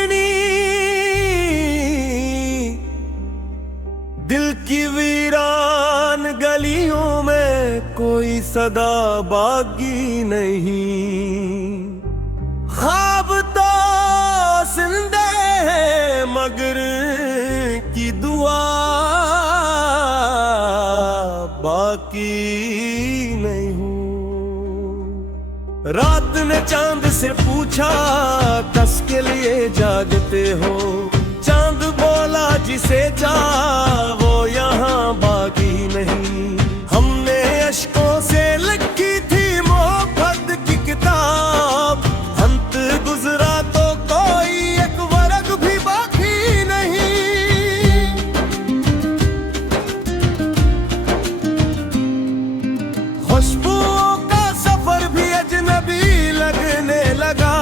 भागिनी, दिल की वीरान गलियों में कोई सदा बागी नहीं। ख्वाब तो जिंदे हैं मगर की दुआ बाकी नहीं हूँ। रात ने चांद से पूछा कस के लिए जागते हो, चांद बोला जिसे जा वो यहाँ बाकी नहीं। हमने अश्कों से लिखी थी मोहब्बत की किताब, अंत गुजरा तो कोई एक वर्ग भी बाकी नहीं। खुशबुओं का सफर भी अजनबी लगने लगा,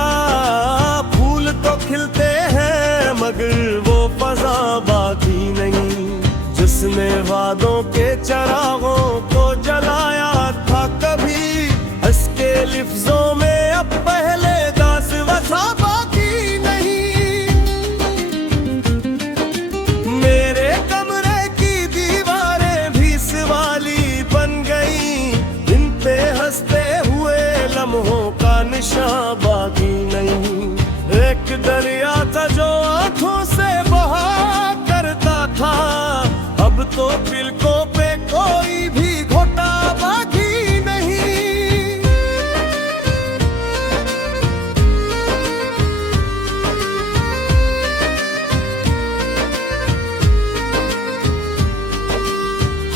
फूल तो खिलते हैं मगर वो फजा बाकी नहीं। जिसने वादों के चरागों को जलाया था कभी, इसके लिफ्जों में अब पहले दास वफा बाकी नहीं। मेरे कमरे की दीवारें भी सवाली बन गई, इन पे हंसते हुए लम्हों का निशान बाकी नहीं। एक दरिया था जो आंखों से बहा करता था, अब तो पिलकों पे कोई भी घोटा बाकी नहीं।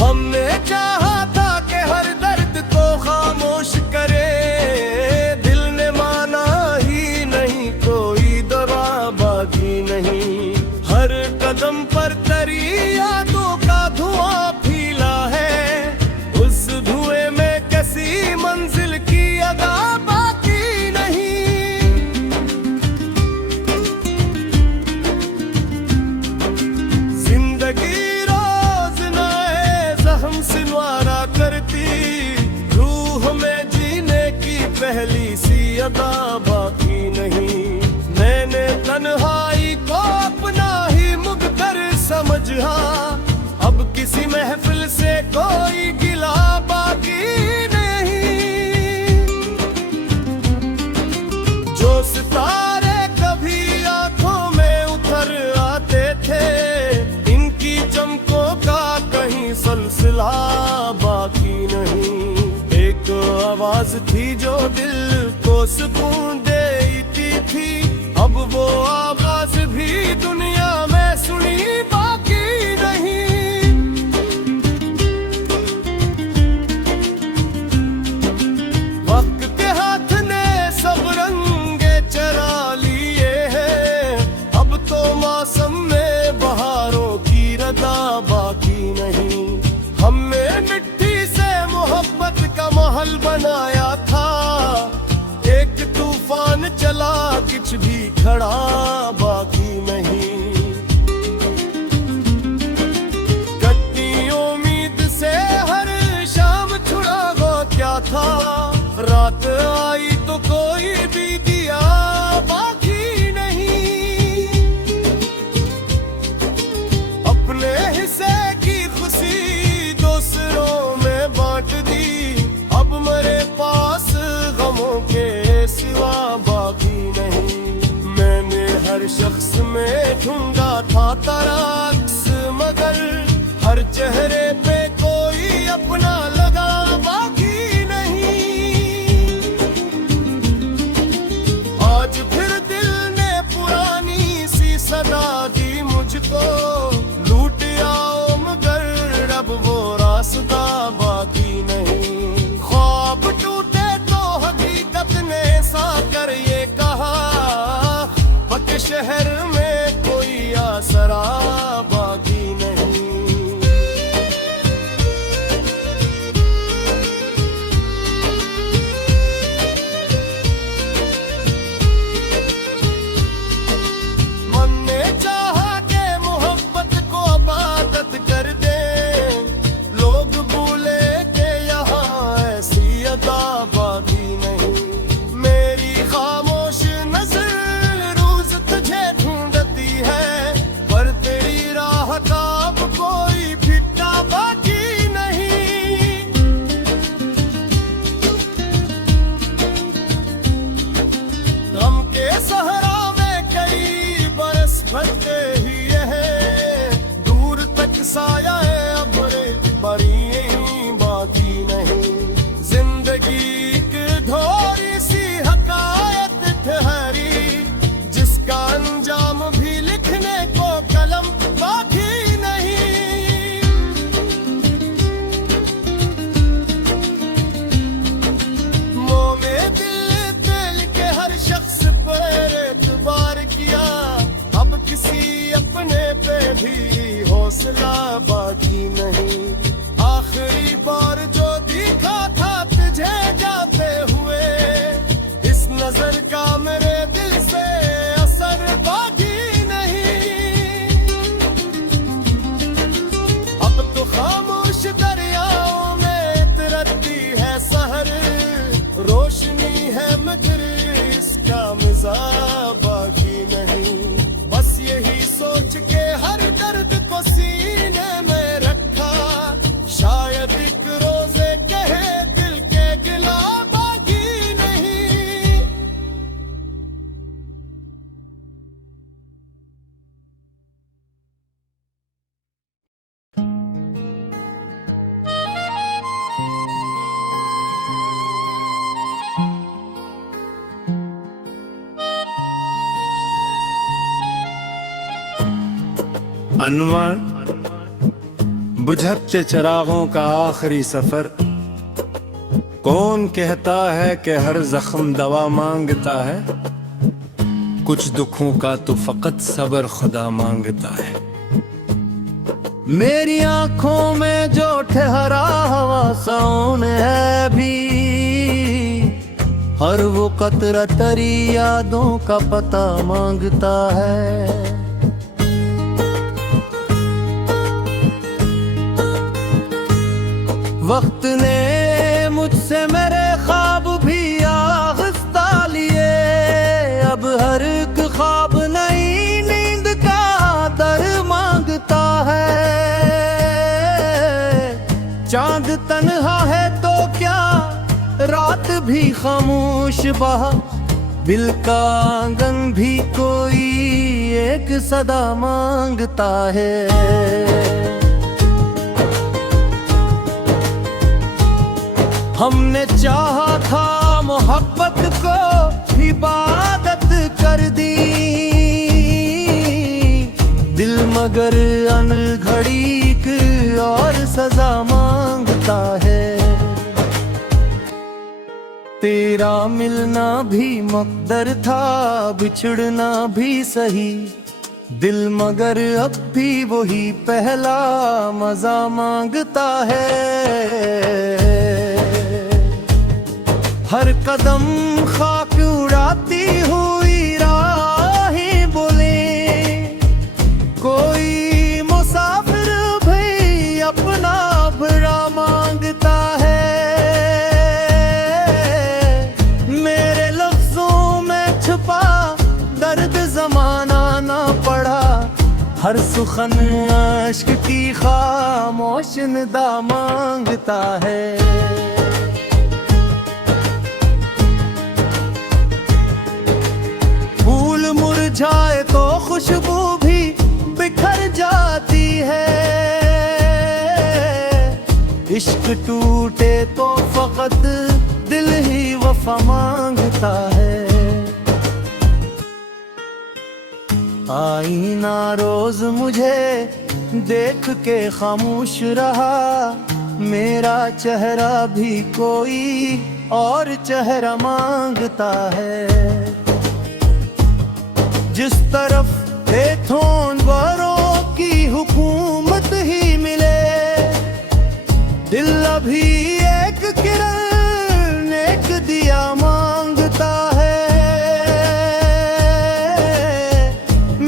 हमने चाहा था कि हर दर्द को खामोश करे, दिल ने माना ही नहीं, कोई दवा बाकी नहीं। हर कदम पर तरी यादों का धुआं फीला है, उस धुएं में किसी मंजिल की अदा बाकी नहीं। जिंदगी रोज नए जख्म सिनवारा करती, रूह में जीने की पहली सी अदा बाकी नहीं। मैंने तन्हाई को अपना ही मुक़द्दर समझा, अब किसी महफिल से कोई गिला बाकी नहीं। जो सितारे कभी आंखों में उतर आते थे, इनकी चमकों का कहीं सिलसिला बाकी नहीं। एक आवाज थी जो दिल को सुकून देती थी, अब वो आवाज भी दुनिया में सुनी बाकी नहीं। वक्त के हाथ ने सब रंगे चरा लिए हैं, अब तो मौसम में बहारों की रदा बाकी नहीं। हमने मिट्टी से मोहब्बत का महल बनाया था, एक तूफान चला कुछ भी खड़ा बाकी नहीं। कच्ची उम्मीद से हर शाम छुड़ा वो क्या था, रात आई तो कोई भी दिया बाकी नहीं। अपने हिस्से की खुशी दूसरों में बांट दी, अब मेरे पास गमों के सिवा बाकी नहीं। मैंने हर शख्स में ढूंढा था तराक्स, मगर हर चेहरे पे कोई अपना लगा बाकी नहीं। आज फिर दिल ने पुरानी सी सदा दी मुझको, लूट आओ मगर अब वो रास्ता बाकी नहीं। ख्वाब टूटे तो हकीकत ने साकर ये कहा, पक शहर में कोई आसरा बाकी नहीं। मन ने चाहा के मोहब्बत को आबादत कर दे, लोग भूले के यहाँ ऐसी अदा बाकी नहीं। मेरी खामोश नजर रोज तुझे ढूंढ भी हौसला बाकी नहीं। आखिरी बार जो दिखा था तुझे जाते हुए, इस नजर का मेरे दिल से असर बाकी नहीं। अब तो खामोश दरियाओं में तरती है सहर, रोशनी है मगर इसका मजा बाकी नहीं। बस यही सोच के हर दर्द को सीने में रखा, शायद एक रोजे कहे दिल के गिला बाकी नहीं। अनवर, बुझते चिरागों का आखिरी सफर, कौन कहता है कि हर जख्म दवा मांगता है। कुछ दुखों का तो फकत सब्र खुदा मांगता है। मेरी आंखों में जो ठहरा हवा सौन है भी, हर वो कतरा तरी यादों का पता मांगता है। वक्त ने मुझसे मेरे ख्वाब भी आहिस्ता लिए, अब हर एक ख्वाब नई नींद का दर मांगता है। चांद तन्हा है तो क्या रात भी खामोश बहा, दिल का आंगन भी कोई एक सदा मांगता है। हमने चाहा था मोहब्बत को इबादत कर दी, दिल मगर अनघड़ी की और सजा मांगता है। तेरा मिलना भी मकदर था, बिछड़ना भी सही, दिल मगर अब भी वही पहला मजा मांगता है। हर कदम खाक उड़ाती हुई राहें बोले, कोई मुसाफिर भी अपना भरा मांगता है। मेरे लफ्जों में छुपा दर्द जमाना ना पड़ा, हर सुखन अश्क की खामोश निदा मांगता है। मुरझाए तो खुशबू भी बिखर जाती है, इश्क टूटे तो फकत दिल ही वफा मांगता है। आईना रोज मुझे देख के खामोश रहा, मेरा चेहरा भी कोई और चेहरा मांगता है। जिस तरफ जानवरों की हुकूमत ही मिले, दिल अभी एक किरण एक दिया मांगता है।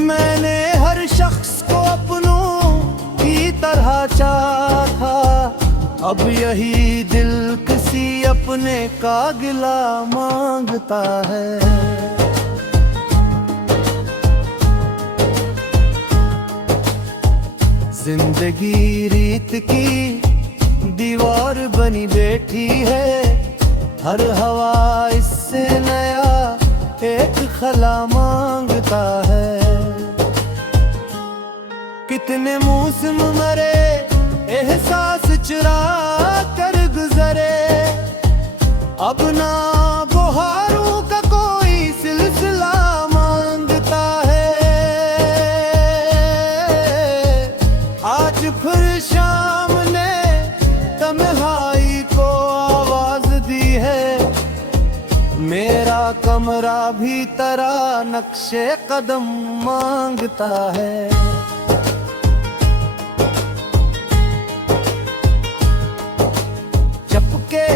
मैंने हर शख्स को अपनों की तरह चाहा, अब यही दिल किसी अपने का गिला मांगता है। जिंदगी रीत की दीवार बनी बैठी है, हर हवा इससे नया एक खला मांगता है। कितने मौसम मरे एहसास चुरा कर गुजरे, अब ना बहारों का कोई सिलसिला मांगता है। आज फिर शाम ने तन्हाई को आवाज दी है, मेरा कमरा भी तेरा नक्शे कदम मांगता है।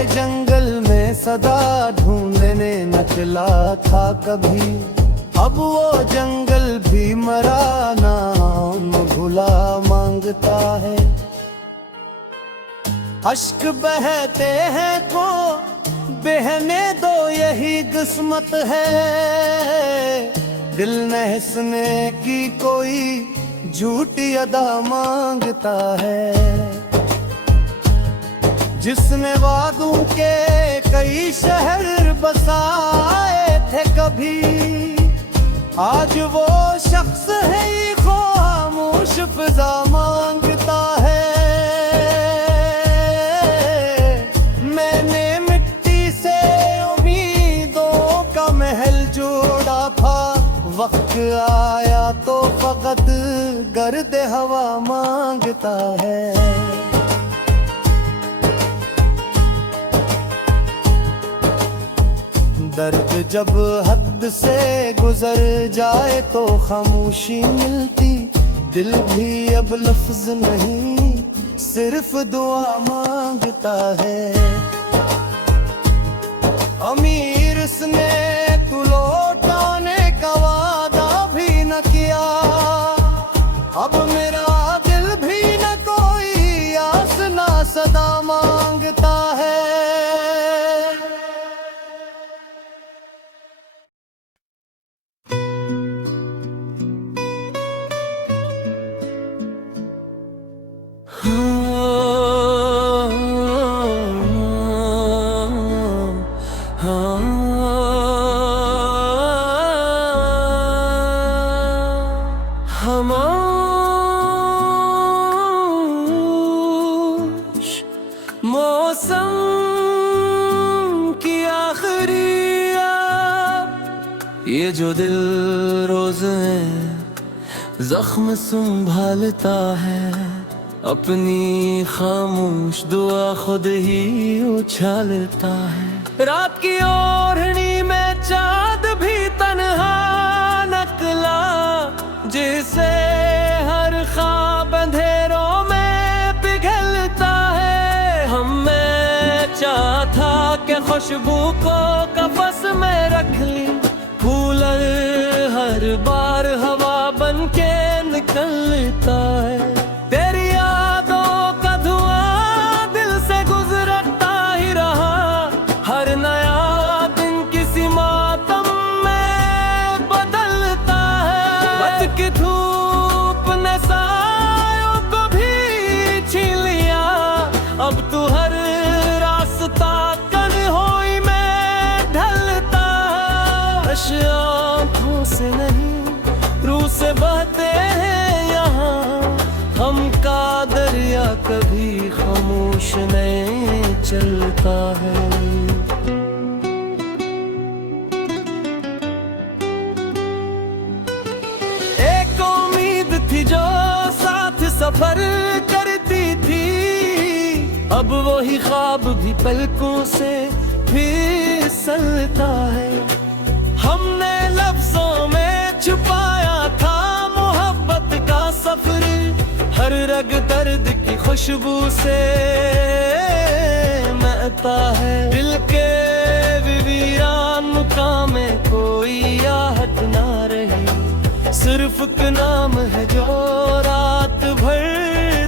जंगल में सदा ढूंढने निकला था कभी, अब वो जंगल भी मरा नाम भुला मांगता है। अश्क बहते हैं तो बहने दो, यही किस्मत है। दिल न हंसने की कोई झूठी अदा मांगता है। जिसने वादों के कई शहर बसाए थे कभी, आज वो शख्स है ही खामोश फिजा मांगता है। मैंने मिट्टी से उम्मीदों का महल जोड़ा था, वक्त आया तो फकत गर्द हवा मांगता है। दर्द जब हद से गुजर जाए तो खामोशी मिलती, दिल भी अब लफ्ज नहीं सिर्फ दुआ मांगता है। अमीर इसने तू लौटाने का वादा भी न किया, अब मेरा दिल भी न कोई आस ना सदा मांगता है। मौसम की आखिरी ये जो दिल रोज जख्म संभालता है, अपनी खामोश दुआ खुद ही उछालता है। रात की ओढ़नी में चाँद भी तन्हा निकला, जिसे हर ख्वाब अंधेरों में पिघलता है। हमें चाहा कि खुशबू को कफस में रख ली, फूल हर बार हवा बन के निकलता है। तेरी यादों का धुआं दिल से गुजरता ही रहा, हर नया दिन किसी मातम में बदलता है। रात की धूप ने सायों को भी छीन लिया, अब तू हर रास्ता कन्होई में ढलता है। आँखों से नहीं रूह से बहते हैं यहाँ, हम का दरिया कभी खामोश नहीं चलता है। एक उम्मीद थी जो साथ सफर करती थी, अब वही ख्वाब भी पलकों से फिसलता है। हमने लफ्जों में छुपाया था मोहब्बत का सफर, हर रग दर्द की खुशबू से महकता है। दिल के वीरान मुकाम में कोई आहट ना रही, सिर्फ एक नाम है जो रात भर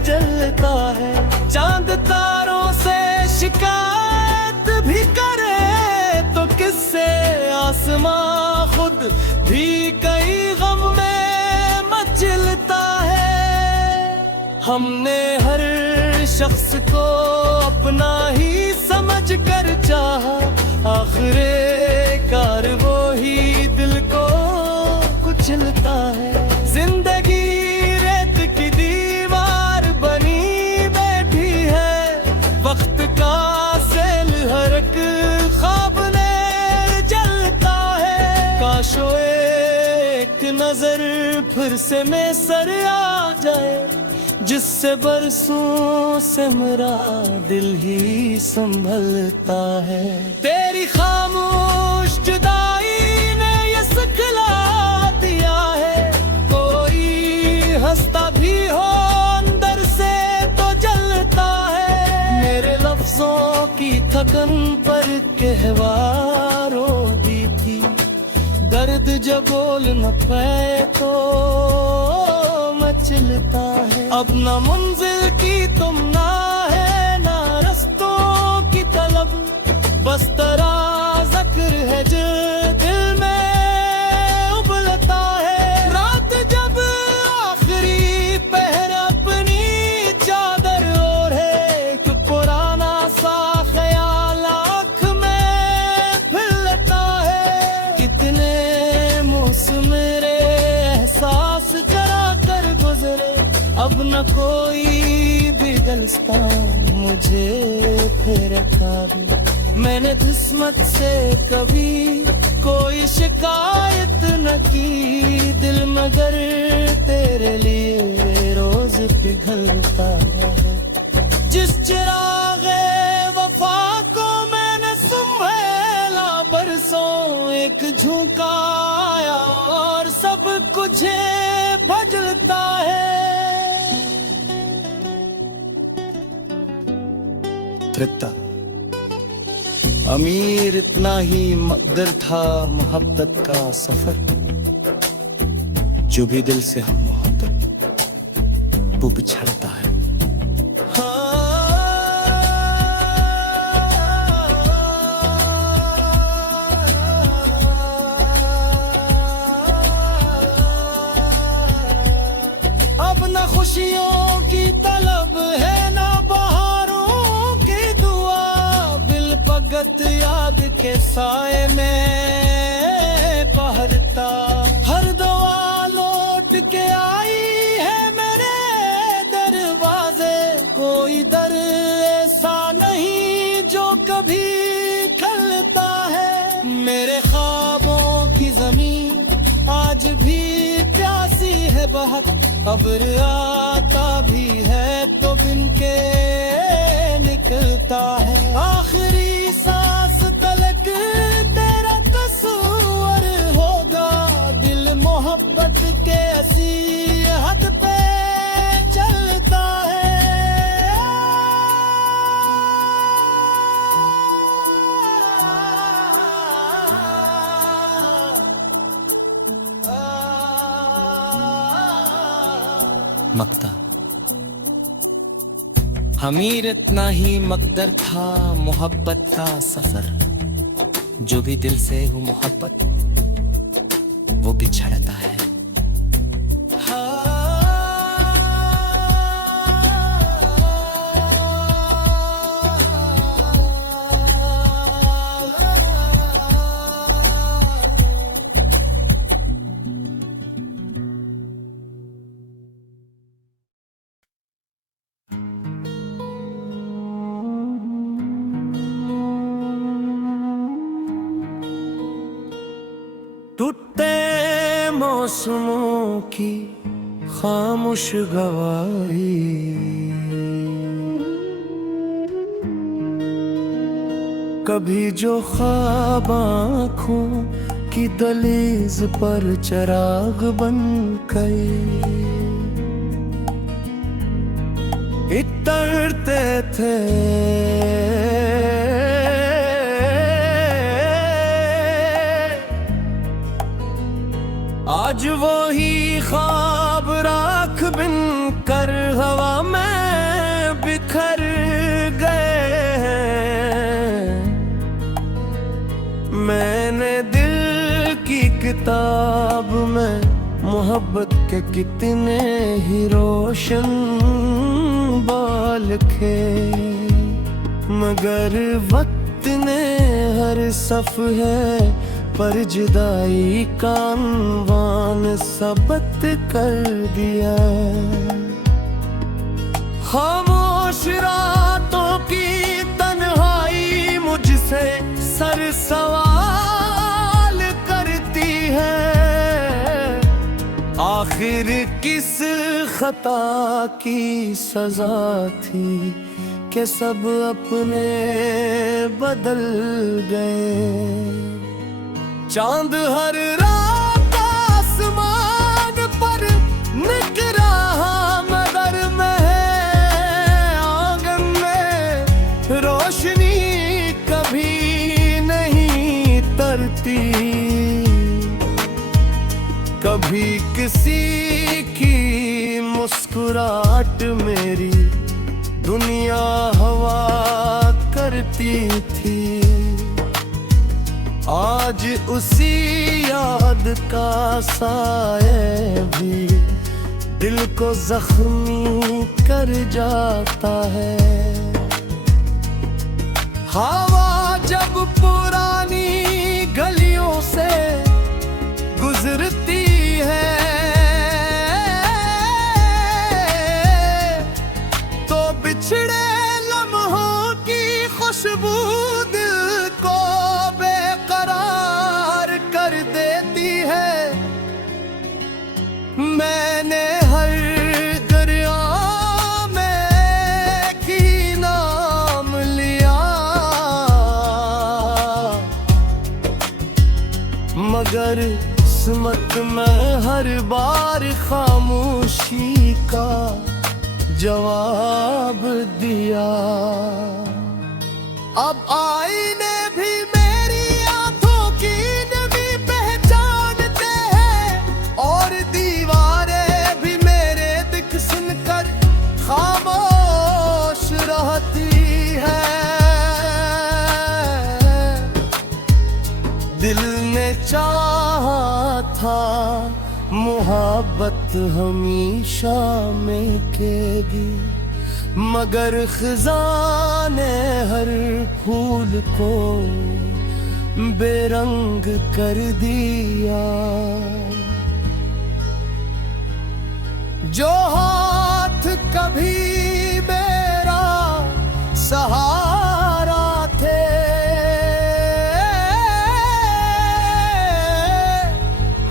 जलता है। चांद तारों से शिकायत भी करे तो किससे, आसमां खुद भी कई गम में मचलता है। हमने हर शख्स को अपना ही समझ कर चाहा, आखिरे कार वो ही दिल को कुचलता है। जिंदगी रेत की दीवार बनी बैठी है, वक्त का सेल हर एक ख्वाब ने जलता है। काशो एक नजर फिर से मैसर आ जाए, जिससे बरसों से मेरा दिल ही संभलता है। तेरी खामोश जुदाई ने ये सिखला दिया है, कोई हंसता भी हो अंदर से तो जलता है। मेरे लफ्जों की थकन पर कहवारों दी थी, दर्द जब बोल न पाए तो मचलता है। अब न मंजिल की तुमना है ना रस्तों की तलब, बस तेरा जिक्र है जो दिल में उबलता है। रात जब आखिरी पहर अपनी चादर ओढ़े, तो पुराना सा ख्याल आँख में फिरता है। कितने मौसम मेरे एहसास करा कर गुजरे, अब न कोई भी गुलिस्तान मुझे फिर दे। मैंने किस्मत से कभी कोई शिकायत न की, दिल मगर तेरे लिए रोज पिघलता है। जिस चिरागे वफा को मैंने संभाला बरसों, एक झोंका आया और सब कुछ बदलता है। तृप्ता, अमीर इतना ही मकदर था मोहब्बत का सफर, जो भी दिल से हम मोहब्बत वो बिछड़ता है। अब न खुशियों की तलब है ना बहारों की दुआ, बिल भगत याद के साए में पहरता। हर दुआ लौट के आई है मेरे दरवाजे, कोई दर ऐसा नहीं जो कभी खलता है। मेरे ख्वाबों की जमीन आज भी प्यासी है बहुत, खबर आता भी है तो बिन के निकलता है। आखिरी सांस तलक तेरा तस्वर होगा, दिल मोहब्बत के ऐसी हद पे चलता है। मक्ता, अमीर इतना ही मकदर था मोहब्बत का सफर, जो भी दिल से हो मोहब्बत वो बिछड़ता है। टूटे मौसमों की खामोश गवाही, कभी जो ख्वाब आँखों की दहलीज पर चिराग बन गए, इतरते थे आज वो ही ख्वाब राख बिन कर हवा में बिखर गए हैं। मैंने दिल की किताब में मोहब्बत के कितने ही रोशन बाल लिखे, मगर वक्त ने हर सफ़हे पर जुदाई का अनवान सबत कर दिया। खामोश रातों की तन्हाई मुझसे सर सवाल करती है, आखिर किस खता की सजा थी कि सब अपने बदल गए। चांद हर रात आसमान पर निकला मगर में आंगन में रोशनी कभी किसी की मुस्कुराहट मेरी दुनिया हवा करती थी। आज उसी याद का साए भी दिल को जख्मी कर जाता है। हवा जब पुरानी गलियों से गुजरती है तो बिछड़े लम्हों की खुशबू दिल को बेकरार कर देती है। मैंने हर दरिया में की नाम लिया मगर किस्मत में हर बार खामोशी का जवाब दिया। अब आईने भी मेरी आंखों की नमी पहचानते हैं और दीवारें भी मेरे दिख सुनकर खामोश रहती है। दिल ने चाहा था मोहब्बत हमेशा मिलेगी मगर खिज़ा ने हर फूल को बेरंग कर दिया। जो हाथ कभी मेरा सहारा थे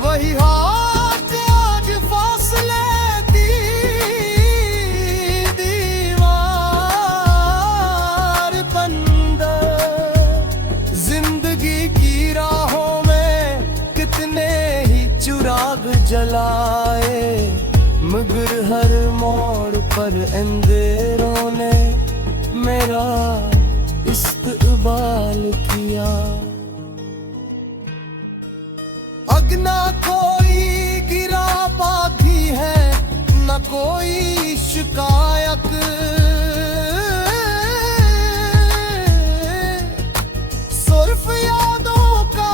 वही हाथ आज फासले की दीवार बंद। जिंदगी की राहों में कितने ही चिराग जलाए मगर हर मोड़ पर अंधेरों ने मेरा इस्तकबाल किया। अगना कोई गिरा बाकी है न कोई शिकायत। सिर्फ यादों का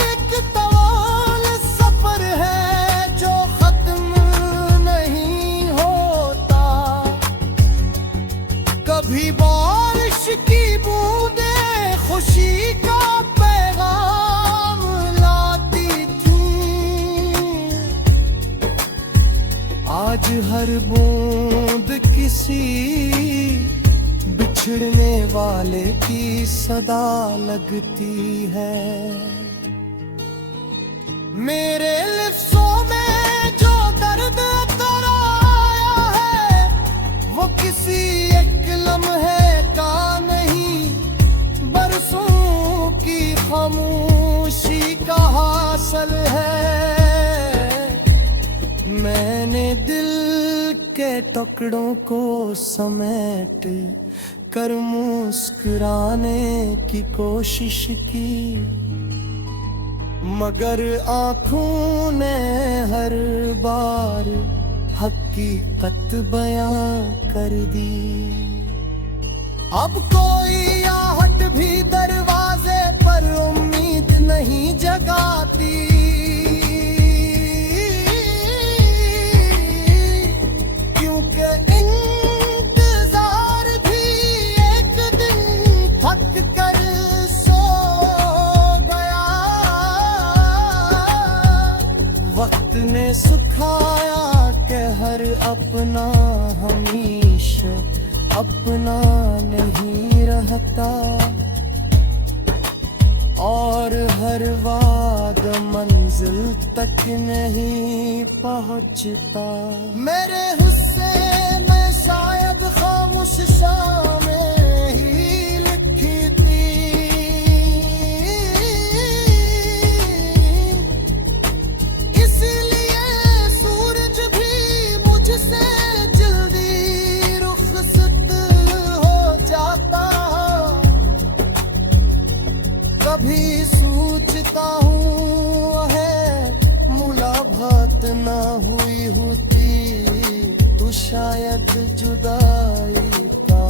एक तवाल सफर है जो खत्म नहीं होता। कभी बारिश की बूंदें खुशी का पैगाम लाती थी। आज हर बूंद किसी बिछड़ने वाले की सदा लगती है। मेरे लिफ्सों में जो दर्द तराया है वो किसी एक लम्हे का नहीं बरसों की खामोशी का हासिल है। मैंने दिल के टुकड़ों को समेट कर मुस्कुराने की कोशिश की मगर आंखों ने हर बार हकीकत बयां कर दी। अब कोई आहट भी दरवाजे पर उम्मीद नहीं जगाती। क्योंकि इंतजार भी एक दिन थक कर सो गया। वक्त ने सिखाया कि हर अपना हमेशा अपना नहीं रहता और हर वाद मंजिल तक नहीं पहुंचता। मेरे हुस्से में शायद खामोश शामें ही लिखी थी। इसलिए सूरज भी मुझसे जल्दी रुखसत हो जाता। कभी सोचता हूँ है मुलाकात होती तो शायद जुदाई का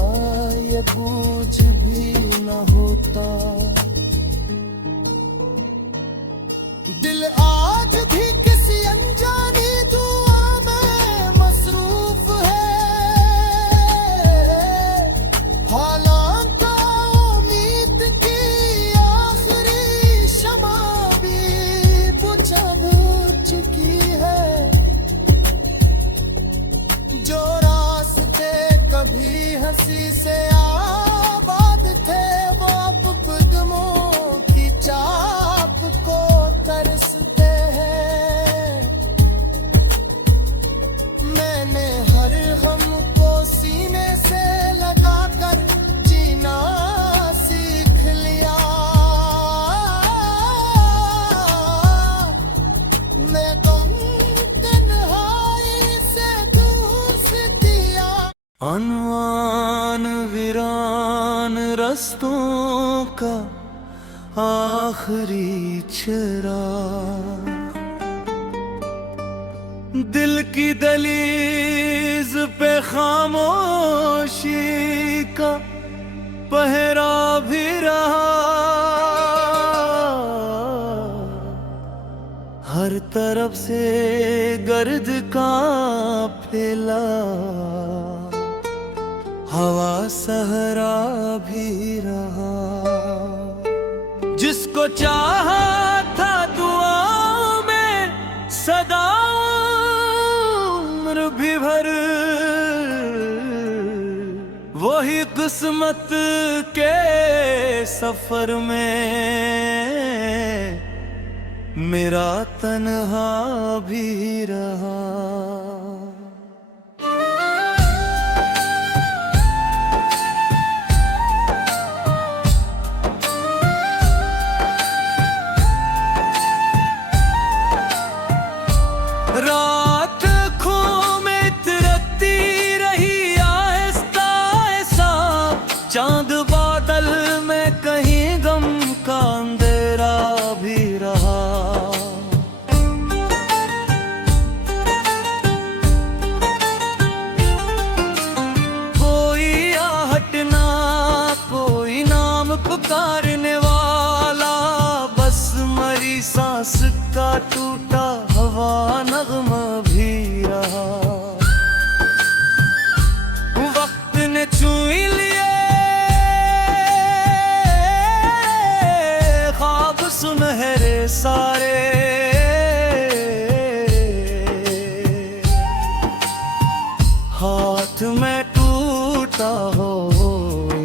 ये बोझ भी न होता। दिल आज भी किसी अनजानी दुआ में मसरूफ है, हालांकि उम्मीद की आखिरी शमा भी बुझा चुकी है। जो रास्ते कभी हंसी से आबाद थे वो अब कदमों की चाप को तरसते हैं। मैंने हर गम को सीने से लगाकर जीना सीख लिया। मैं गम तन्हाई से दूर किया। अनवान वीरान रस्तों का आखिरी चिराग, दिल की दहलीज पे खामोशी का पहरा भी रहा। हर तरफ से गर्द का फैला, हवा सहरा भी रहा। जिसको चाहा था दुआओं में सदा उम्र भी भर, वही किस्मत के सफर में मेरा तन्हा भी रहा। रात खो में तिरकती रही आहिस्ता ऐसा, चांद बादल में कहीं गम का अंधेरा भी रहा। कोई आहट ना कोई नाम पुकारने वाला, बस मरी सांस का टूटा हवा नगमा भी रहा। वक्त ने छुई लिए ख्वाब सुनहरे सारे, हाथ में टूटा हो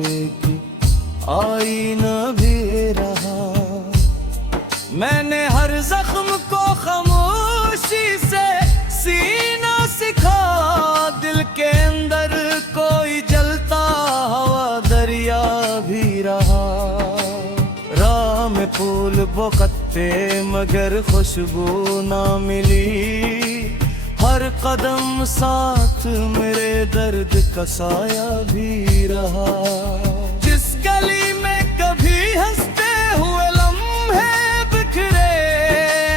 एक आईना भी रहा। मैंने हर जख्म को खामोशी से सीना सिखा, दिल के अंदर कोई जलता हवा दरिया भी रहा। राह में फूल बोकते मगर खुशबू ना मिली, हर कदम साथ मेरे दर्द का साया भी रहा। जिस गली में कभी हंसते हुए लम्हे बिखरे,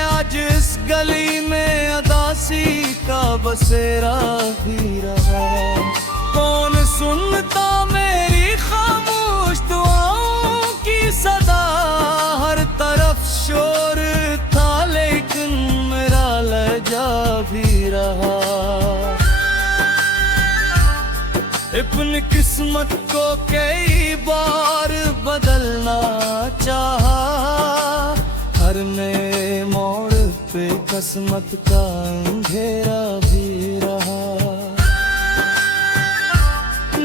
आज इस गली में अदासी का बसेरा भी रहा। कौन सुनता मेरी खामोश दुआओं की सदा, हर तरफ शोर था लेकिन मेरा लहजा भी रहा। अपनी किस्मत को कई बार बदलना चाहा, हर नए मोड़ पे किस्मत का अंधेरा भी रहा।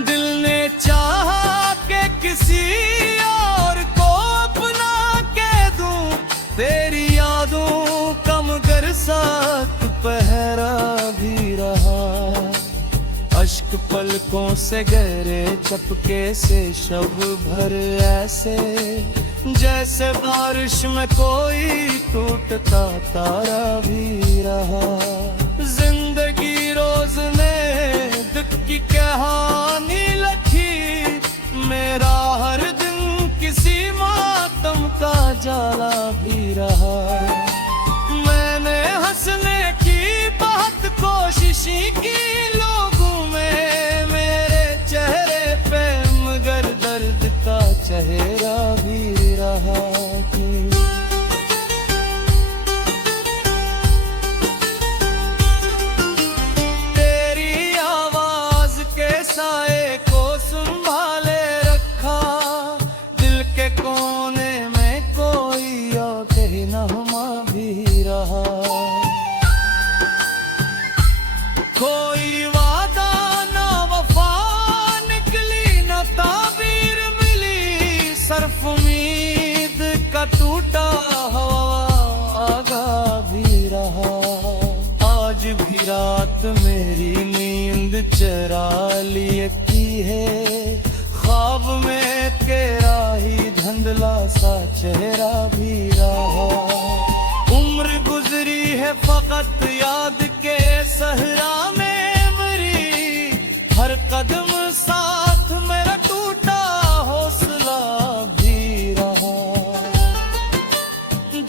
दिल ने चाहा कि किसी और को अपना कह दूं, तेरी यादों का मगर साथ पहरा भी रहा। अश्क पलकों से गहरे चपके से शब भर ऐसे, जैसे बारिश में कोई टूटता तारा भी रहा। जिंदगी रोज ने दुख की कहानी लिखी, मेरा हर दिन किसी मातम का जाला भी रहा। मैंने हंसने की बात को कोशिश की लोगों में मेरे चेहरे पे, मगर दर्द का चेहरा भी रहा कि तेरी आवाज के साए को संभाले रखा, दिल के कोने में कोई और कहनुमा भी रहा। कोई वादा ना वफा निकली, न ताबीर मिली, सिर्फ उम्मीद का टूटा हवा आगा भी रहा। आज भी रात मेरी नींद चरा लिए की है, ख्वाब में तेरा ही धुंधला सा चेहरा भी रहा। उम्र गुजरी है फकत याद के सहरा में मेरी, हर कदम साथ मेरा टूटा हौसला भी रहा।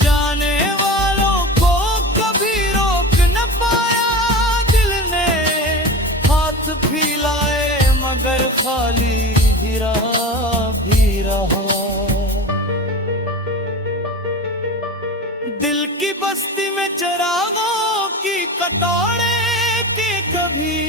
जाने वालों को कभी रोक न पाया दिल ने, हाथ फैलाए मगर खाली गिरा भी रहा। दिल की बस्ती में चरागों की कतारें के कभी,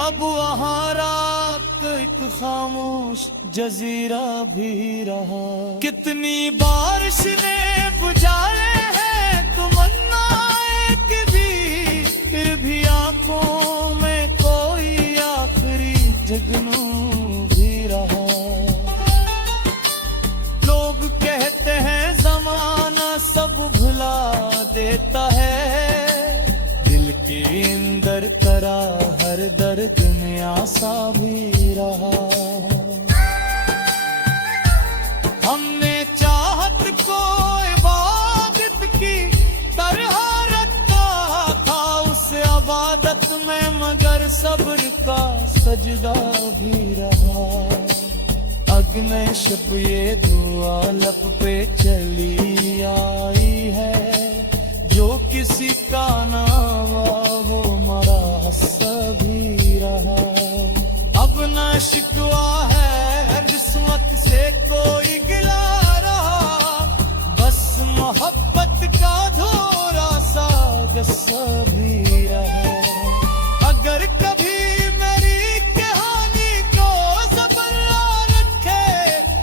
अब वहाँ रात एक खामोश जजीरा भी रहा। कितनी बारिश ने बुझाए हैं तमन्नाएं के भी, फिर भी आंखों में कोई आखिरी जगनू भी रहा। लोग कहते हैं जमाना सब भुला देता है, दिल के अंदर तरा हर दर्द में आसा भी रहा। हमने चाहत को इबादत की तरह रखा था उस इबादत में, मगर सब्र का सजदा भी रहा। अग्नि शब ये दुआ लब पे चली आई है, जो किसी का नावा वो मरा सभी रहा। अब न शिकवा है किस्मत से कोई गिला रहा, बस मोहब्बत का धोरा सा जस्सा भी रहा। अगर कभी मेरी कहानी को ज़बर रखे,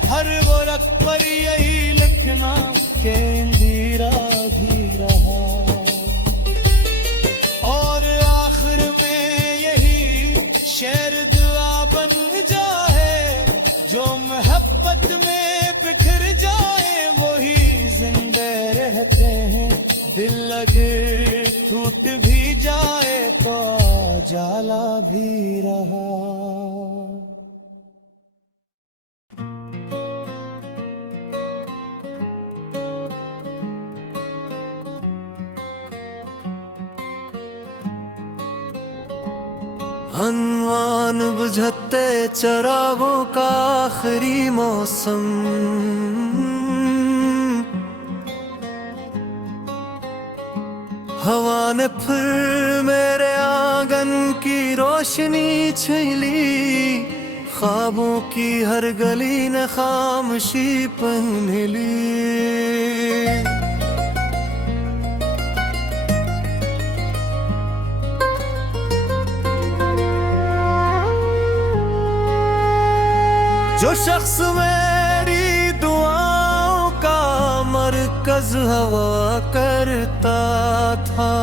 हर वो रख पर यही लिखना के इंदिरा भी रहा। और आखिर में यही शेर दुआ बन जाए, जो मोहब्बत में बिखर जाए वही जिंदे रहते हैं। दिल लगे टूट भी जाए तो जाला भी रहा। अनवान बुझते चरागों का आखिरी मौसम, हवा ने फिर मेरे आंगन की रोशनी छीन ली, ख्वाबों की हर गली ने खामोशी पहन ली। जो शख्स मेरी दुआओं का मरकज हवा करता था,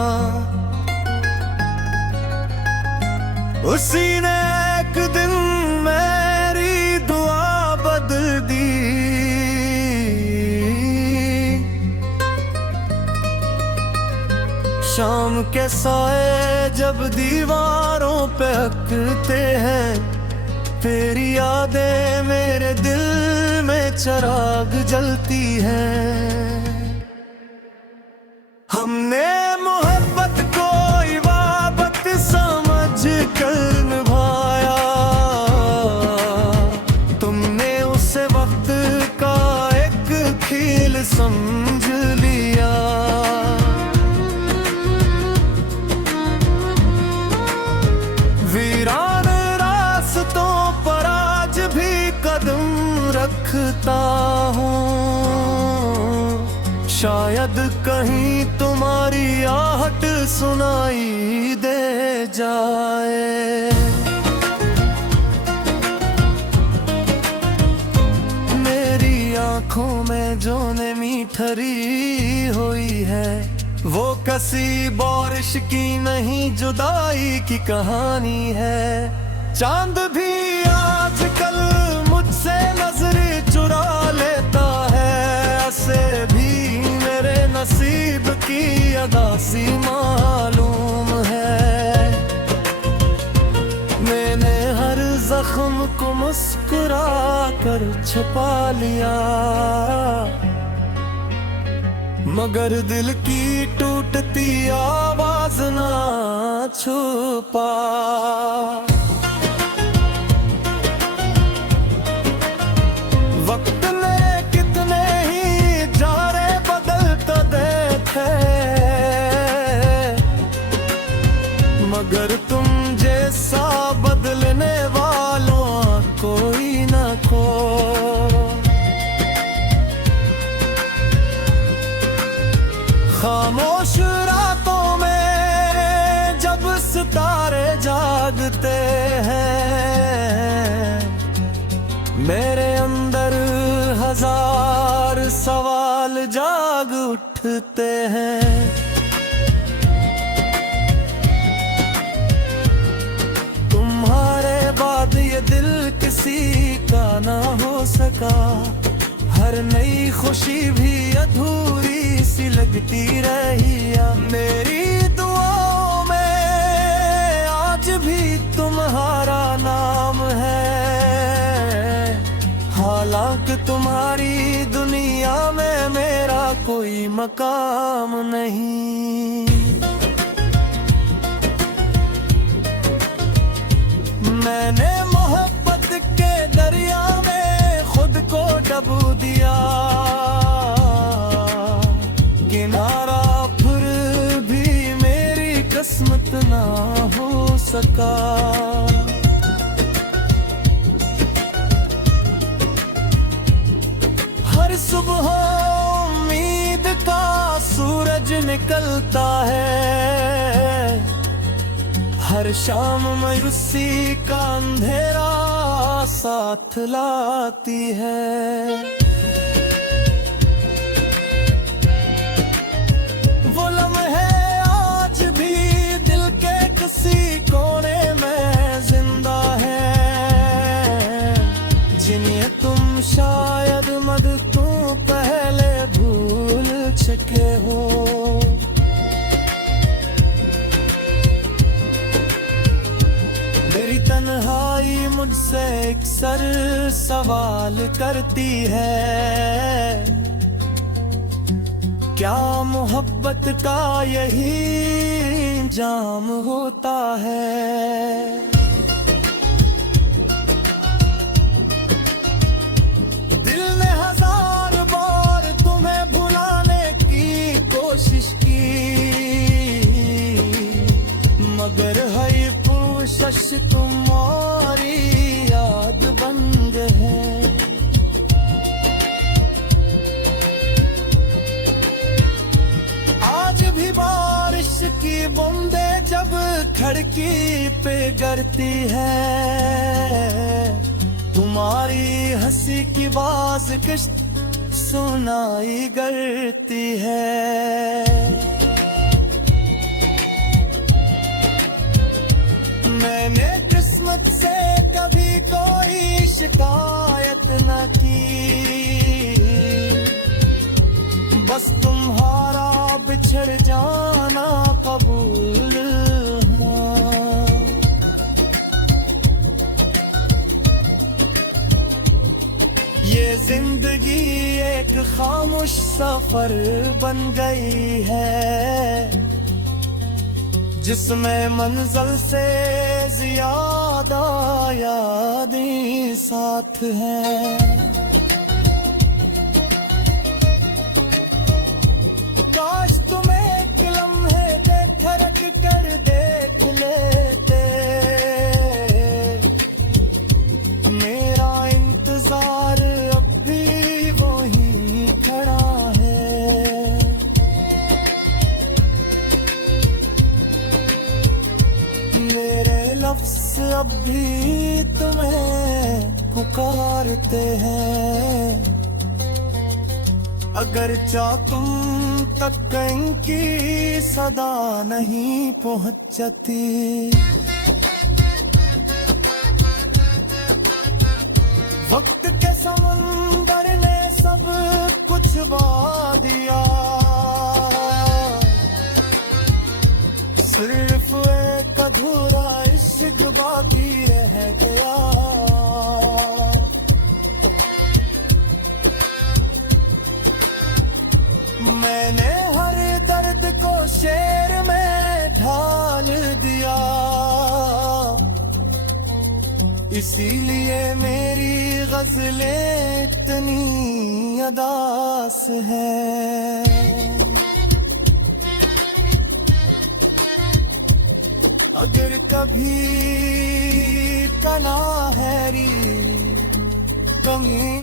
उसी ने एक दिन मेरी दुआ बदल दी। शाम के साए जब दीवारों पे अकते हैं, तेरी यादें मेरे दिल में चिराग जलती हैं। हमने मोहब्बत को इबादत समझ कर निभाया, तुमने उसे वक्त का एक खेल समझ लिया। लिखता हूँ, शायद कहीं तुम्हारी आहट सुनाई दे जाए। मेरी आंखों में जो नमी ठहरी हुई है, वो कसी बारिश की नहीं जुदाई की कहानी है। चांद भी आजकल मुझसे नजर चुरा लेता है, ऐसे भी मेरे नसीब की अदा सी मालूम है। मैंने हर जख्म को मुस्कुरा कर छुपा लिया, मगर दिल की टूटती आवाज ना छुपा। वक्त ने कितने ही जारे बदलता देखे, मगर तुम जैसा बदलने वालों कोई न खो। खामोश रातों में जब सितारे जागते हैं, मेरे अंदर हजार सवाल जाग उठते हैं। तुम्हारे बाद ये दिल किसी का ना हो सका, हर नई खुशी भी अधूरी सी लगती रही। मेरी दुआओं में आज भी तुम्हारा नाम है, हालांकि तुम्हारी दुनिया में मेरा कोई मकाम नहीं। मैंने मोहब्बत के दरिया में खुद को डबो दिया, किनारा फिर भी मेरी किस्मत ना हो सका। हर सुबह उम्मीद का सूरज निकलता है, हर शाम मायूसी का अंधेरा साथ लाती है। वो लम्हे आज भी दिल के किसी कोने में जिंदा है, जिन्हें तुम शायद मददों पहले भूल चुके हो। मेरी तन्हाई मुझसे अक्सर सवाल करती है, क्या मोहब्बत का यही जाम होता है। दिल ने हजार बार तुम्हें भुलाने की कोशिश की, मगर है ये कोशिश तुम्हारी याद बंद है। आज भी बारिश की बूंदे जब खिड़की पे गिरती है, तुम्हारी हंसी की बाज किस्त सुनाई करती है। मैंने किस्मत से कभी कोई शिकायत न की, बस तुम्हारा बिछड़ जाना कबूल है। ये जिंदगी एक खामोश सफर बन गई है, जिसमें मंजिल से ज्यादा यादें साथ हैं। काश तुम एक लम्हे पे ठहर कर देख लेते, मेरा इंतजार अब भी लफ्ज़ अब भी तुम्हें पुकारते हैं, अगर चाह तुम तक इनकी सदा नहीं पहुंचती। वक्त के समुंदर ने सब कुछ बहा दिया, सिर्फ एक अधूरा इश्क बाकी रह गया। मैंने हर दर्द को शेर में ढाल दिया, इसीलिए मेरी गजलें इतनी अदास है। अगर कभी कला हैरी कमी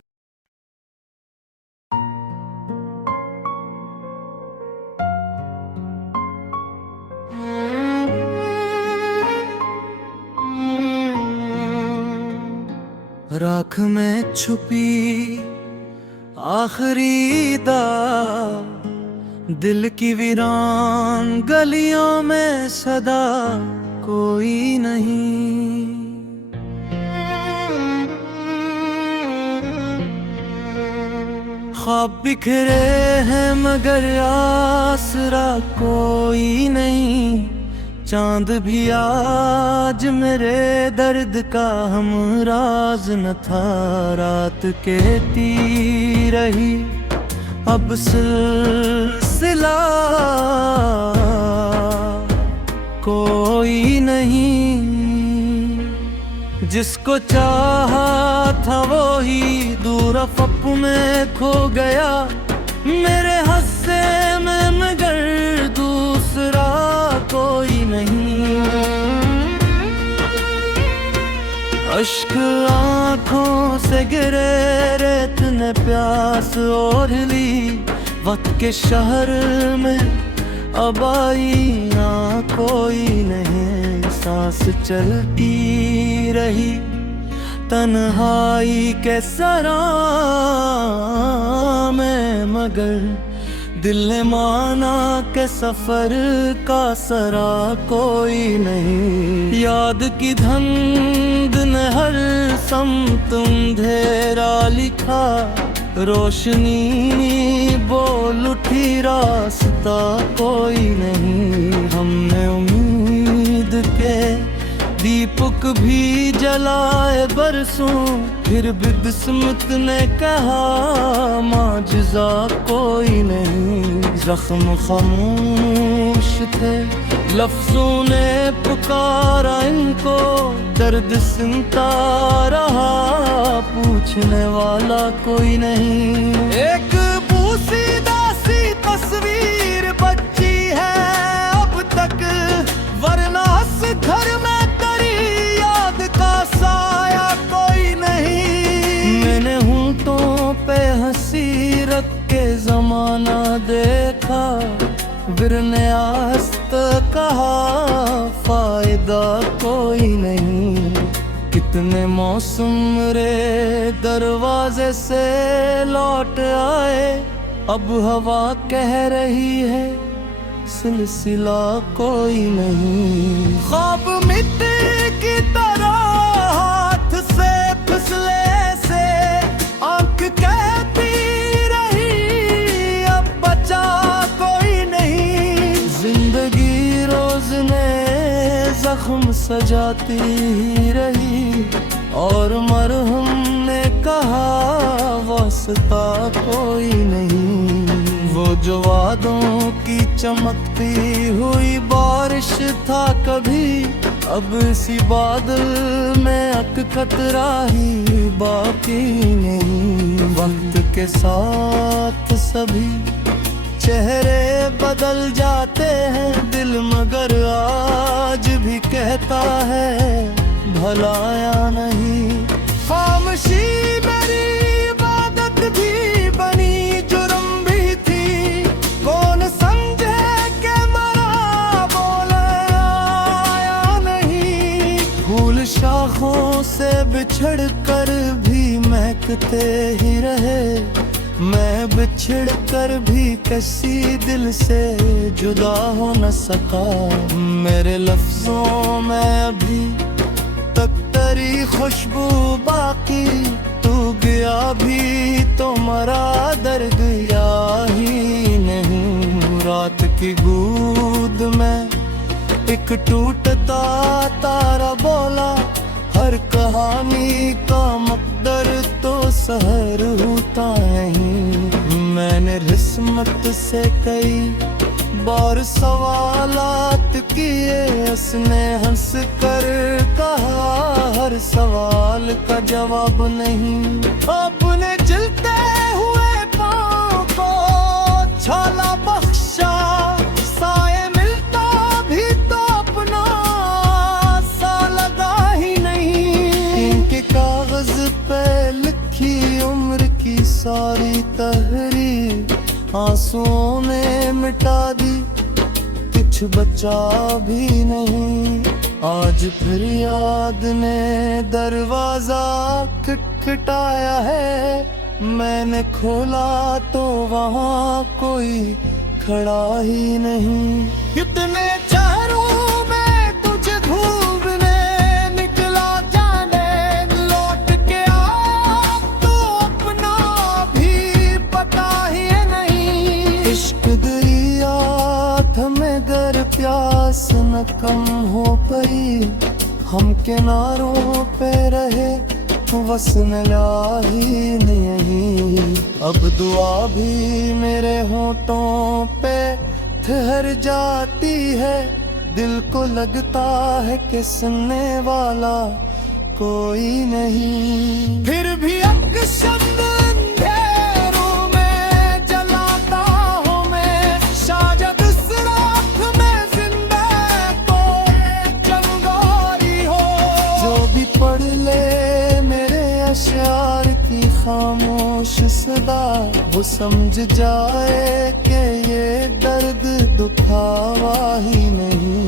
राख में छुपी आखिरी दाग, दिल की वीरान गलियों में सदा कोई नहीं। ख्वाब बिखरे हैं मगर आसरा कोई नहीं, चांद भी आज मेरे दर्द का हमराज न था। रात कहती रही अब सिलसिला कोई नहीं, जिसको चाहा था वो ही दूर अफ़क़ में खो गया, मेरे हस्से में मगर दूसरा कोई नहीं। अश्क आँखों से गिरे रेत ने प्यास ओढ़ ली, वक्त के शहर में अब आई ना कोई नहीं। सांस चलती रही तन्हाई के सरा में, मगर दिल ने माना के सफर का सरा कोई नहीं। याद की धंध ने हर समत अंधेरा लिखा, रोशनी बोल उठी रास्ता कोई नहीं। हमने उम्मीद के दीपक भी जलाए बरसों, फिर भी किस्मत ने कहा माजिज़ा कोई नहीं। जख्म खामोश थे, लफ्जों ने पुकारा इनको, दर्द सुनता रहा पूछने वाला कोई नहीं। एक बूसीदा सी तस्वीर बची है अब तक, वरना इस घर में तेरी याद का साया कोई नहीं। मैंने होंठों पे हंसी रख के जमाना देखा, बिरने आस्त कहा फायदा कोई नहीं। कितने मौसम रे दरवाजे से लौट आए, अब हवा कह रही है सिलसिला कोई नहीं। ख्वाब मिट्टी की तरह हाथ से फिसले से, आंख कहती रही अब बचा कोई नहीं। जिंदगी रोज ने जख्म सजाती रही, और मरहम ने कहा वास्ता कोई नहीं। वो जो वादों की चमकती हुई बारिश था कभी, अब इसी बादल में अक खतरा ही बाकी नहीं। वक्त के साथ सभी चेहरे बदल जाते हैं, दिल मगर आज भी कहता है भला या नहीं। खामोशी मेरी इबादत भी बनी, जुर्म भी थी, कौन समझे के मरा बोले या नहीं। आँखों से बिछड़ कर भी महकते ही रहे, मैं बिछड़ कर भी किसी दिल से जुदा हो न सका। मेरे लफ्जों में अभी तक तेरी खुशबू बाकी, तू गया भी तो मरा दर्द या ही नहीं। रात की गूद में एक टूटता तारा बोला, हर कहानी का मकदर तो सहर होता नहीं। मैंने किस्मत से कई बार सवालात किए, उसने हंस कर कहा हर सवाल का जवाब नहीं। अपने जलते हुए पाँव को छाला बख्शा, साए मिलता भी तो अपना सा लगा ही नहीं। इनके कागज पे लिखी उम्र की सारी तहरीर आंसुओं ने मिटा दी, कुछ बचा भी नहीं। आज फिर याद ने दरवाजा खटखटाया है, मैंने खोला तो वहाँ कोई खड़ा ही नहीं। कितने चेहरों में तुझे ढूंढने निकला, जाने लौट के आ तो अपना भी पता ही नहीं। इश्क दरिया थमे गर प्यास न कम हो पई, हम किनारों पे रहे वसन ला ही नहीं। अब दुआ भी मेरे होठों पे ठहर जाती है, दिल को लगता है कि सुनने वाला कोई नहीं। फिर भी अक्सर अंधेरों में जलाता हूँ मैं, शायद इस रात में जिंदा को चंगारी हो। जो भी पढ़ ले मेरे अशआर की खामोश सदा, वो समझ जाए कि ये दर्द दुखावा ही नहीं।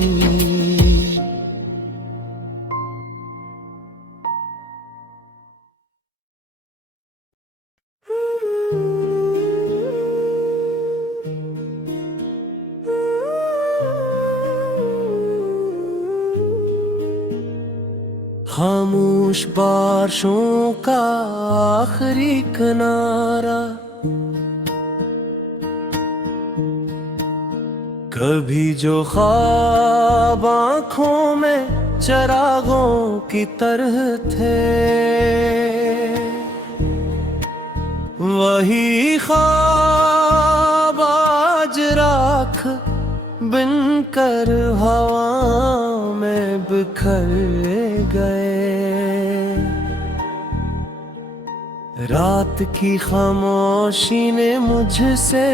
खामोश बारिशों का आखिरी किनारा, कभी जो ख्वाब आँखों में चरागों की तरह थे, वही ख्वाब आज राख बनकर हवा में बिखर गए। रात की खामोशी ने मुझसे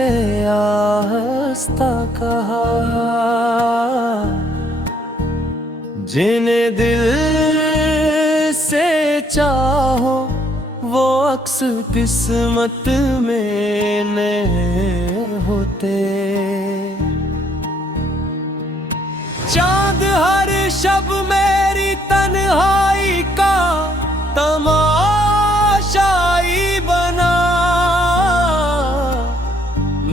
आहिस्ता कहा, जिन्हें दिल से चाहो वो अक्स किस्मत में नहीं होते। चांद हर शब मेरी तन्हाई का तमाशाई बना,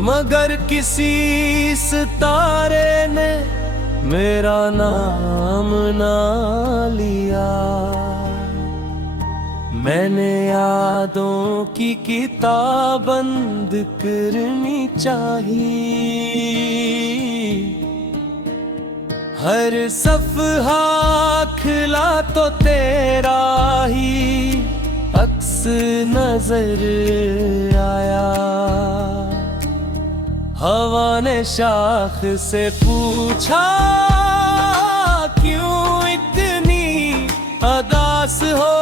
मगर किसी सितारे ने मेरा नाम ना लिया। मैंने यादों की किताब बंद करनी चाहिए, हर सफ़हा खिला तो तेरा ही अक्स नजर आया। हवा ने शाख से पूछा, क्यों इतनी अदास हो?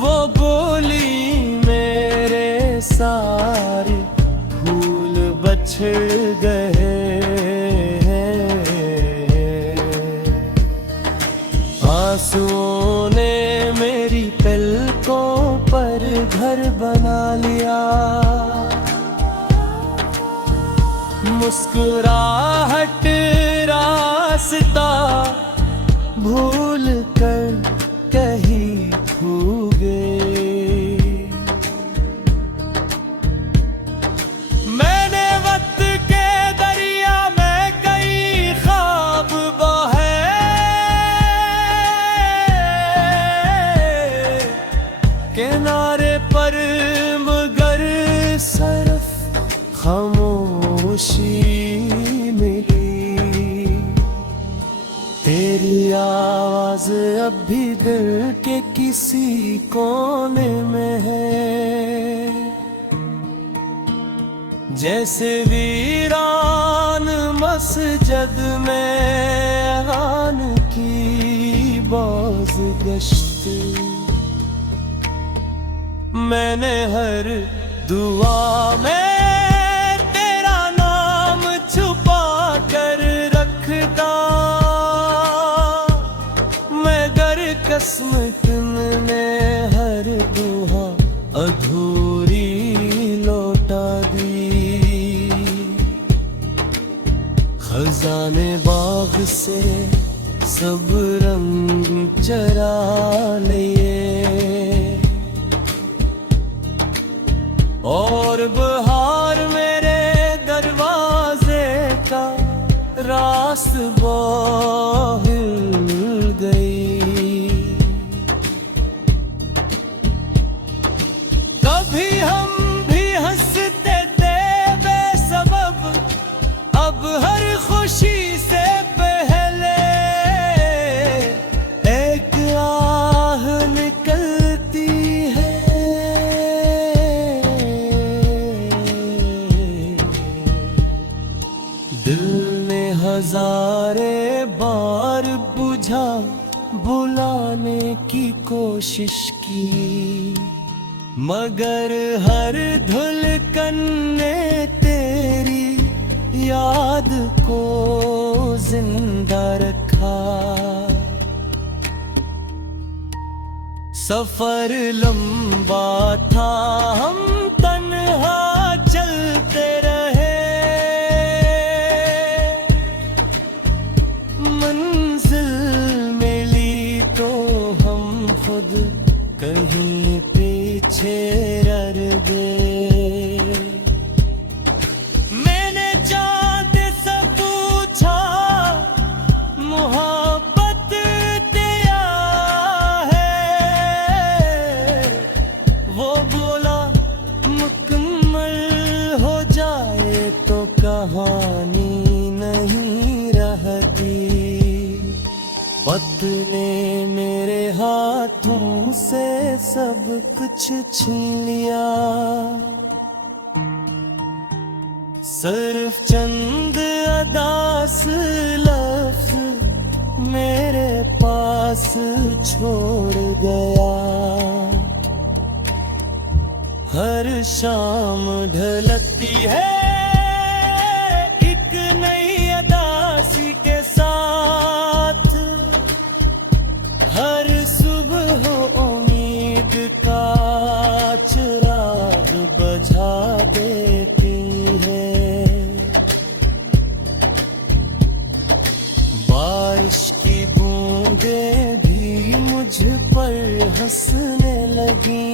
वो बोली, मेरे सारे फूल बछड़ गए, आंसुओं ने मेरी पलकों पर घर बना लिया। मुस्कुराहट रास्ता भूल आवाज अब भी दिल के किसी कोने में है, जैसे वीरान मस्जिद में आन की बाज गश्त। मैंने हर दुआ में तेरा नाम छुपा कर रखता, मगर कसम तुमने हर दुआ अधूरी लौटा दी। खजाने बाग से सब रंग चरा लिए, और बहार मेरे दरवाजे का रास्ता हिल गई। कभी हम भी हंसते थे बेसबब, अब हर खुशी से पहले एक आह निकलती है। दिल ने हजारे बार बुझा बुलाने की कोशिश की, मगर हर धुलकन ने तेरी याद को जिंदा रखा। सफर लंबा था, हम तन्हा चलते रहे, मंजिल मिली तो हम खुद कहीं पीछे रह गए। मैंने चाँद से पूछा मोहब्बत क्या है, वो बोला मुकम्मल हो जाए तो कहानी नहीं रहती। वक्त ने मेरे हाथों से सब कुछ छीन लिया, सिर्फ चंद अदास लफ्ज मेरे पास छोड़ गया। हर शाम ढलती है एक नई अदासी के साथ, हर सुबह उम्मीद का चिराग बुझा देती है। बारिश की बूंदें भी मुझ पर हंसने लगी,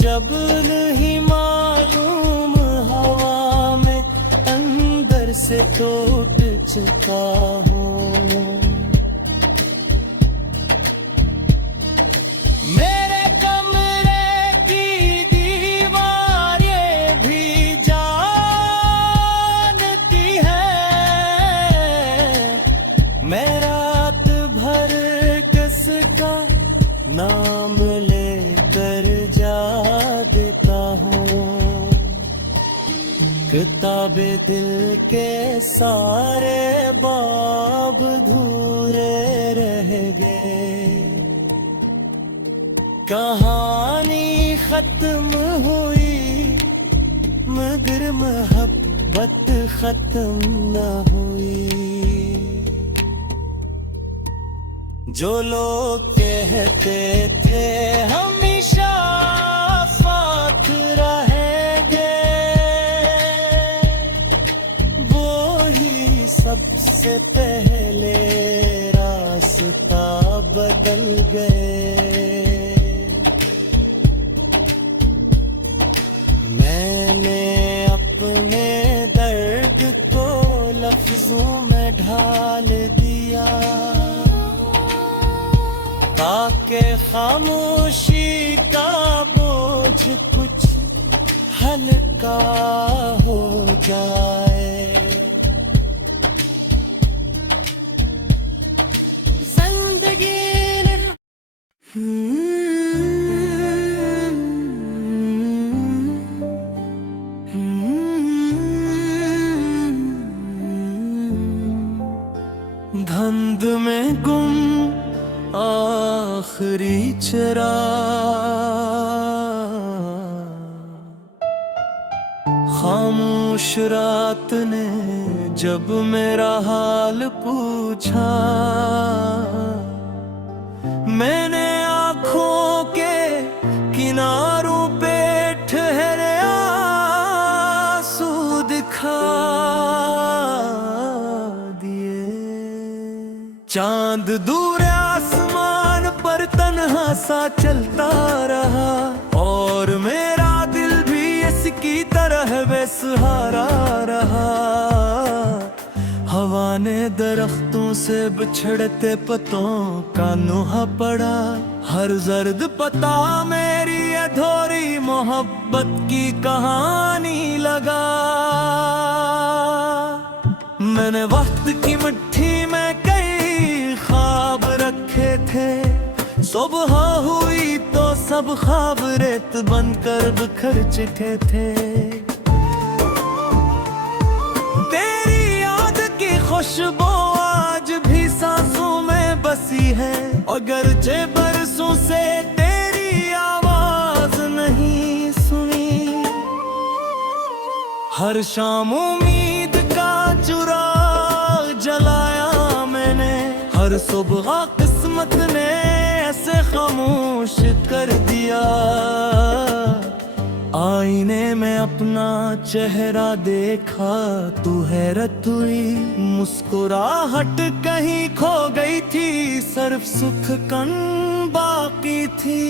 जब नहीं मालूम हवा में अंदर से टूट चुका हूँ। मेरे कमरे की दीवार ये भी जानती है, मैं रात भर किसका नाम लेकर जा देता हूँ। किताबे दिल के सारे बाब धूरे रह गए, कहानी खत्म हुई मगर मोहब्बत खत्म न हुई। जो लोग कहते थे हमेशा साथ रहेंगे, वो ही सबसे पहले रास्ता बदल गए। मैंने अपने दर्द को लफ्जों में ढाल दिया, ताकि खामोशी का बोझ कुछ हल्का हो जाए। धुंध में गुम आखिरी चिराग, खामोश रात ने जब मेरा हाल पूछा, मैंने आँखों के किनारों पे ठहरे आंसू दिखा दिए। चांद दूर आसमान पर तन्हा सा चलता रहा, और मेरा दिल भी इसकी तरह बेसहारा रहा। हवा ने दरख्तों से बिछड़ते पत्तों का नुहा पड़ा, हर जर्द पता मेरी अधूरी मोहब्बत की कहानी लगा। मैंने वक्त की मिट्टी में कई ख्वाब रखे थे, सुबह हुई तो सब ख्वाब रेत बनकर बिखर चुके थे। तेरी याद की खुशबू आज भी सांसों में बसी है, अगरचे बरसों से तेरी आवाज नहीं सुनी। हर शाम उम्मीद का चुराग जलाया मैंने, हर सुबह किस्मत ने ऐसे खामोश कर दिया। आईने में अपना चेहरा देखा तो हैरत हुई, मुस्कुराहट कहीं खो गई थी, सिर्फ सुख कन बाकी थी।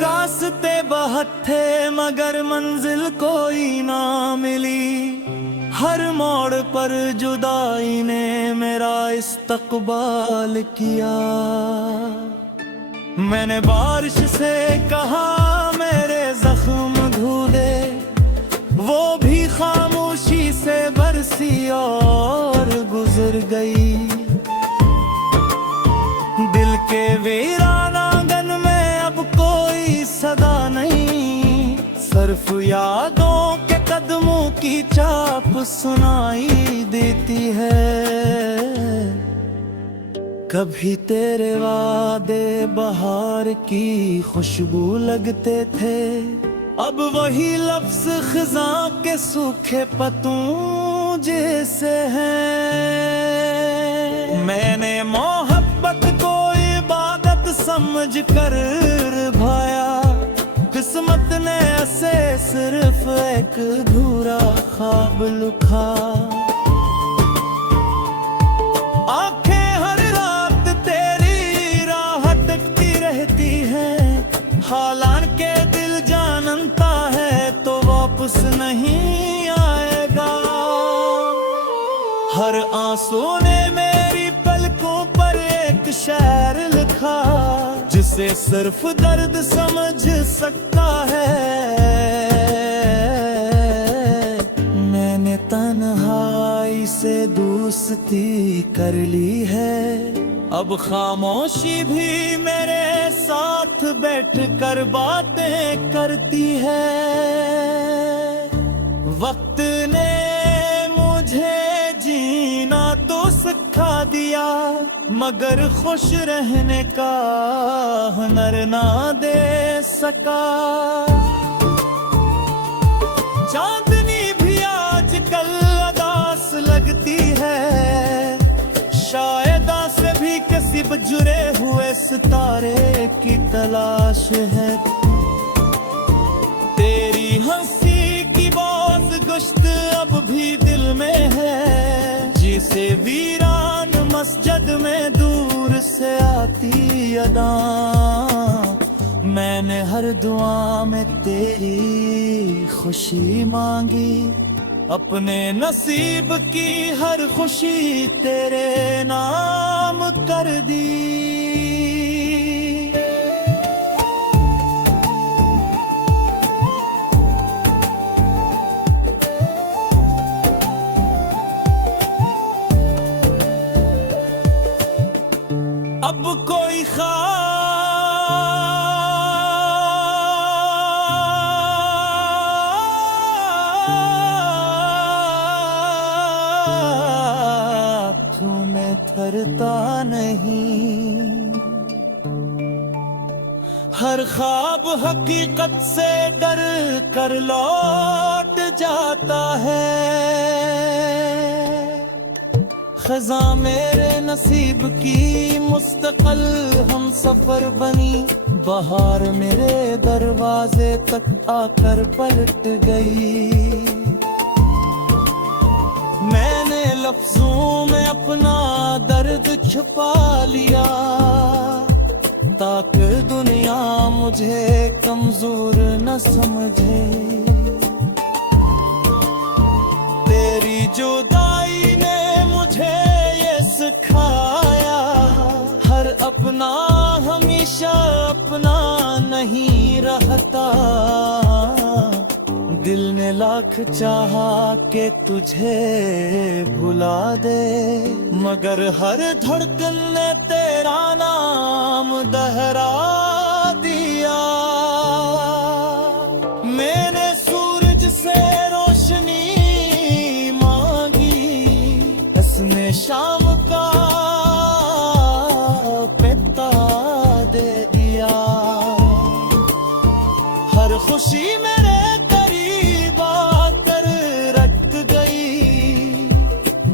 रास्ते बहुत थे मगर मंजिल कोई ना मिली, हर मोड़ पर जुदाई ने मेरा इस्तकबाल किया। मैंने बारिश से कहा मेरे जख्म धो दे, वो भी खामोशी से बरसी और गुजर गई। दिल के वीराना आंगन में अब कोई सदा नहीं, सिर्फ यादों के कदमों की चाप सुनाई देती है। कभी तेरे वादे बहार की खुशबू लगते थे, अब वही लफ्ज खिज़ां के सूखे पत्तों जैसे हैं। मैंने मोहब्बत को इबादत समझ कर भाया, किस्मत ने ऐसे सिर्फ एक अधूरा ख्वाब लिखा। आंखें हर रात तेरी राह तकती रहती हैं, हालांकि दिल जानता है तो वापस नहीं आएगा। हर आंसू ने मेरी पलकों पर एक शेर लिखा, जिसे सिर्फ दर्द समझ सकता है। मैंने तन्हाई से दोस्ती कर ली है, अब खामोशी भी मेरे साथ बैठ कर बातें करती है। वक्त ने मुझे जीना तो सिखा दिया, मगर खुश रहने का हुनर ना दे सका। चांदनी भी आजकल अदास लगती है, शायद से भी किसी जुड़े हुए सितारे की तलाश है। तेरी हंसी की बात गुश्त अब भी दिल में है, जिसे वीरान मस्जिद में दूर से आती अदा। मैंने हर दुआ में तेरी खुशी मांगी, अपने नसीब की हर खुशी तेरे नाम कर दी। अब कोई ख्वाब में थरता नहीं, हर ख्वाब हकीकत से डर कर लौट जाता है। खज़ा मेरे नसीब की मुस्तक़ल हम सफर बनी, बहार मेरे दरवाजे तक आकर पलट गई। मैंने लफ्जों में अपना दर्द छुपा लिया, ताकि दुनिया मुझे कमजोर न समझे। तेरी जुदाई ने मुझे ये सिखाया, हर अपना हमेशा अपना नहीं रहता। दिल ने लाख चाहा कि तुझे भुला दे, मगर हर धड़कन ने तेरा नाम दोहरा दिया। मैंने सूरज से रोशनी मांगी, उसने शाम का पिता दे दिया। हर खुशी मेरे करीब आकर रख गई,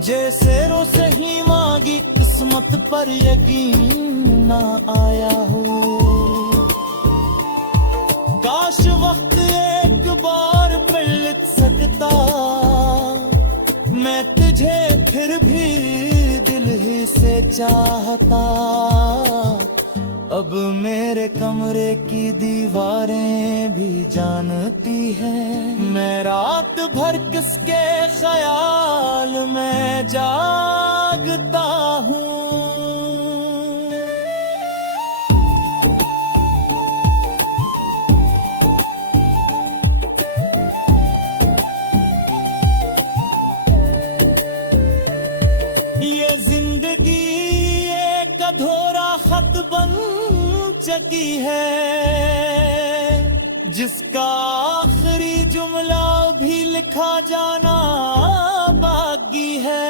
जैसे रोसे ही मांगी किस्मत पर यकीन ना आया हो। काश वक्त एक बार पलट सकता, मैं तुझे फिर भी दिल ही से चाहता। अब मेरे कमरे की दीवारें भी जानती है, मैं रात भर किसके ख्याल में जागता हूँ। ये जिंदगी एक अधूरा खत बन चुकी है, जिसका आखिरी जुमला भी लिखा जाना बाकी है।